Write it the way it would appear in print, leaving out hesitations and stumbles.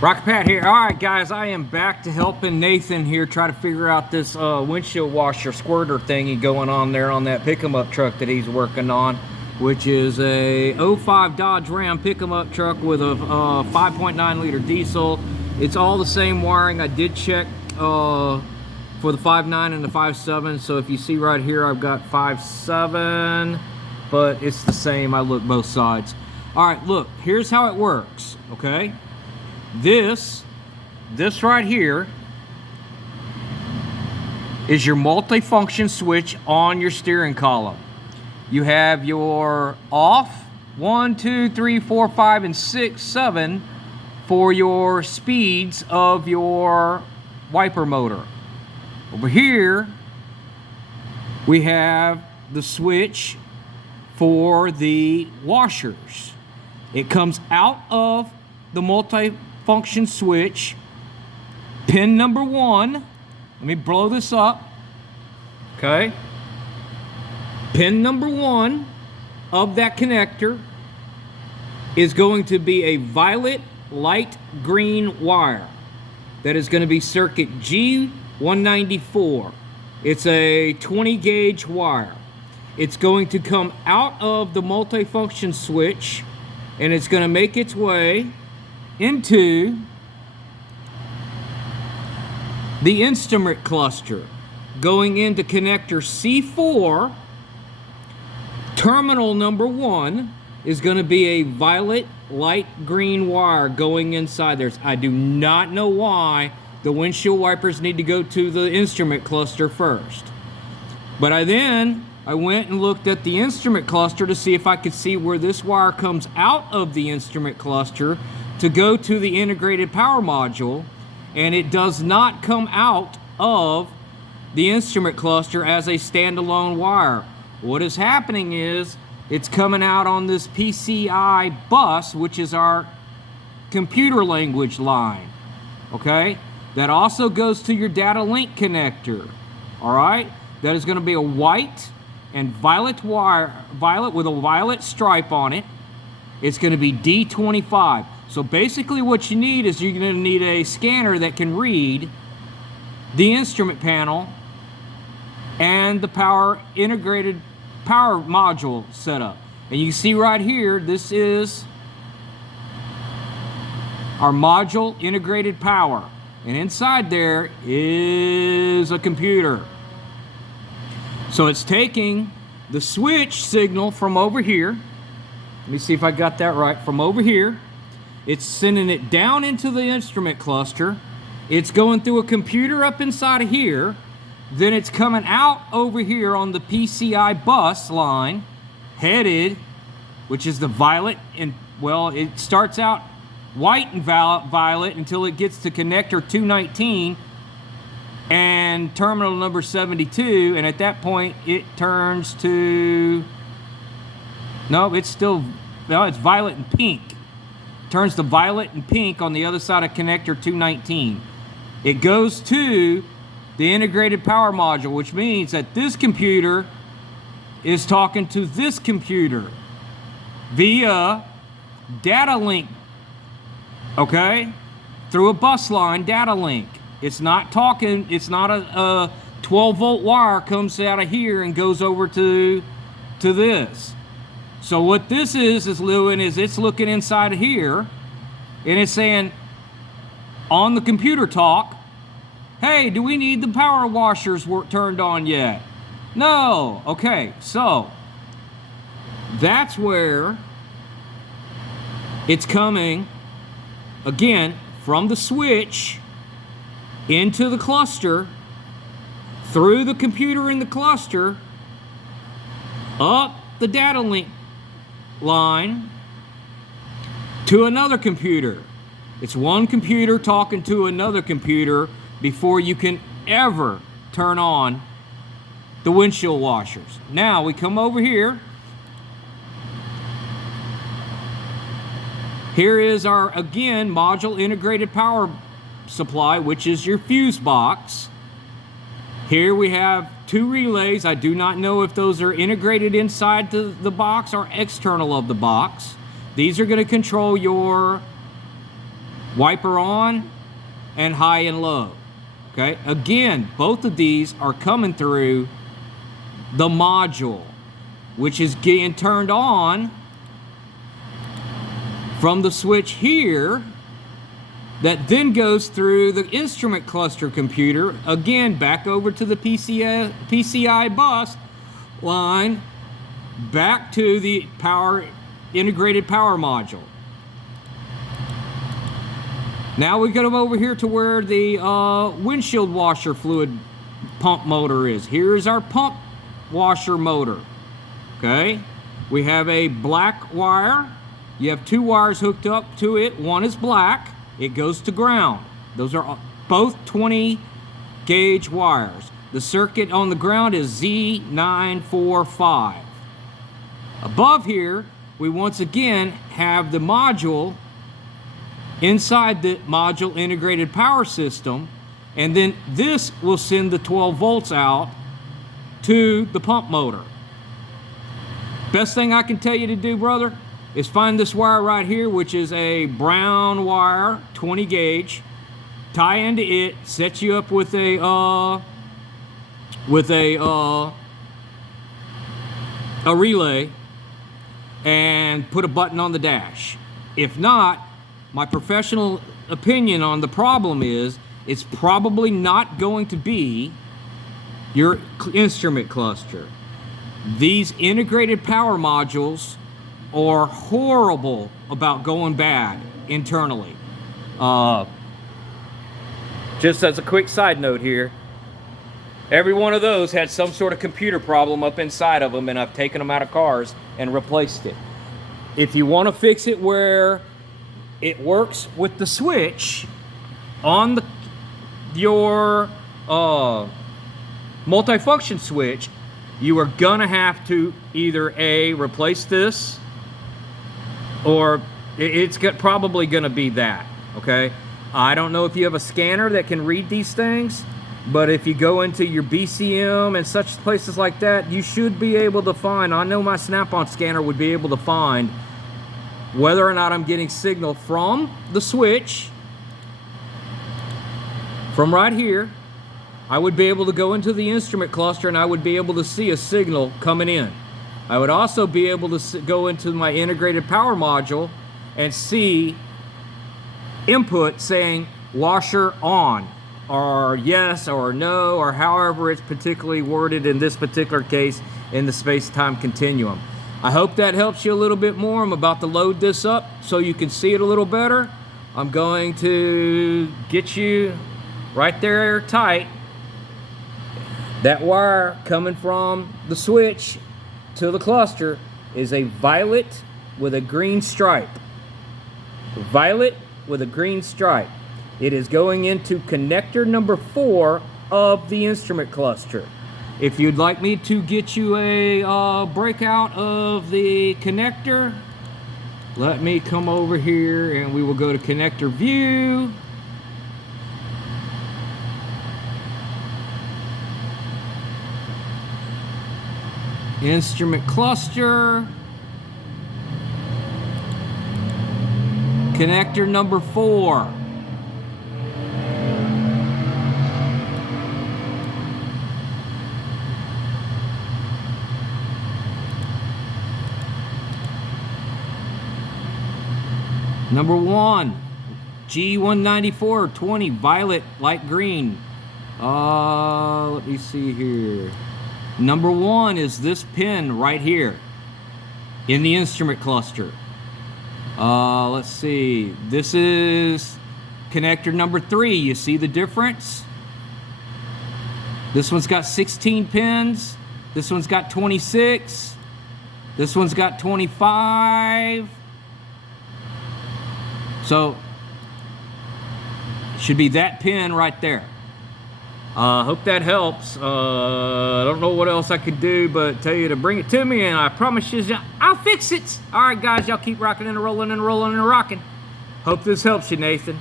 Rocket Pat here. Alright guys, I am back to helping Nathan here try to figure out this windshield washer squirter thingy going on there on that pick-em-up truck that he's working on, which is a 05 Dodge Ram pick-em-up truck with a 5.9 liter diesel. It's all the same wiring. I did check for the 5.9 and the 5.7, so if you see right here I've got 5.7, but it's the same. I looked both sides. Alright, look, here's how it works, okay? This right here is your multi-function switch on your steering column. You have your off 1, 2, 3, 4, 5, and 6, 7 for your speeds of your wiper motor. Over here we have the switch for the washers. It comes out of the multi-function switch, pin number 1. Let me blow this up. Okay. Pin number 1 of that connector is going to be a violet light green wire. That is going to be circuit G194. It's a 20 gauge wire. It's going to come out of the multi-function switch and it's going to make its way into the instrument cluster, going into connector C4. Terminal number 1 is going to be a violet light green wire going inside there. I do not know why the windshield wipers need to go to the instrument cluster first, but I went and looked at the instrument cluster to see if I could see where this wire comes out of the instrument cluster to go to the integrated power module, and it does not come out of the instrument cluster as a standalone wire. What is happening is it's coming out on this PCI bus, which is our computer language line, okay? That also goes to your data link connector, all right? That is going to be a white and violet wire, violet with a violet stripe on it. It's going to be D25. So basically what you need is you're going to need a scanner that can read the instrument panel and the integrated power module setup. And you can see right here, this is our module integrated power. And inside there is a computer. So it's taking the switch signal from over here. Let me see if I got that right. From over here, it's sending it down into the instrument cluster. It's going through a computer up inside of here. Then it's coming out over here on the PCI bus line, headed, which is the violet, and well, it starts out white and violet until it gets to connector 219 and terminal number 72, and at that point it turns to, it's violet and pink. Turns to violet and pink on the other side of connector 219. It goes to the integrated power module, which means that this computer is talking to this computer via data link, okay? Through a bus line data link. It's not talking, it's not a 12 volt wire comes out of here and goes over to this. So what this is doing is it's looking inside of here and it's saying on the computer talk, hey, do we need the power washers turned on yet? No. Okay, so that's where it's coming again from the switch into the cluster, through the computer in the cluster, up the data link line to another computer. It's one computer talking to another computer before you can ever turn on the windshield washers. Now we come over here. Here is our, again, module integrated power supply, which is your fuse box. Here we have 2 relays. I do not know if those are integrated inside the box or external of the box. These are going to control your wiper on, and high and low. Okay, again, both of these are coming through the module, which is getting turned on from the switch here, that then goes through the instrument cluster computer, again back over to the PCI bus line, back to the integrated power module. Now we go over here to where the windshield washer fluid pump motor is. Here's our pump washer motor. Okay, we have a black wire. You have two wires hooked up to it. One is black. It goes to ground. Those are both 20 gauge wires. The circuit on the ground is Z945. Above here, we once again have the module inside the module integrated power system, and then this will send the 12 volts out to the pump motor. Best thing I can tell you to do, brother, is find this wire right here, which is a brown wire, 20 gauge, tie into it, set you up with a relay, and put a button on the dash. If not, my professional opinion on the problem is it's probably not going to be your instrument cluster. These integrated power modules are horrible about going bad internally. Just as a quick side note here, every one of those had some sort of computer problem up inside of them, and I've taken them out of cars and replaced it. If you want to fix it where it works with the switch on your multifunction switch, you are gonna have to either replace this, or it's probably gonna be that. Okay, I don't know if you have a scanner that can read these things, but if you go into your BCM and such places like that, you should be able to find, I know my Snap-on scanner would be able to find whether or not I'm getting signal from the switch. From right here, I would be able to go into the instrument cluster and I would be able to see a signal coming in. I would also be able to go into my integrated power module and see input saying washer on, or yes or no, or however it's particularly worded in this particular case in the space-time continuum. I hope that helps you a little bit more. I'm about to load this up so you can see it a little better. I'm going to get you right there tight. That wire coming from the switch to the cluster is a violet with a green stripe. Violet with a green stripe. It is going into connector number 4 of the instrument cluster. If you'd like me to get you a breakout of the connector, let me come over here and we will go to connector view. Instrument cluster. Connector number 4. Number 1, G194 20, violet, light green. Let me see here. Number 1 is this pin right here in the instrument cluster. Let's see. This is connector number 3. You see the difference? This one's got 16 pins. This one's got 26. This one's got 25. So, it should be that pin right there. Hope that helps. I don't know what else I could do but tell you to bring it to me, and I promise you I'll fix it. All right, guys, y'all keep rocking and rolling and rolling and rocking. Hope this helps you, Nathan.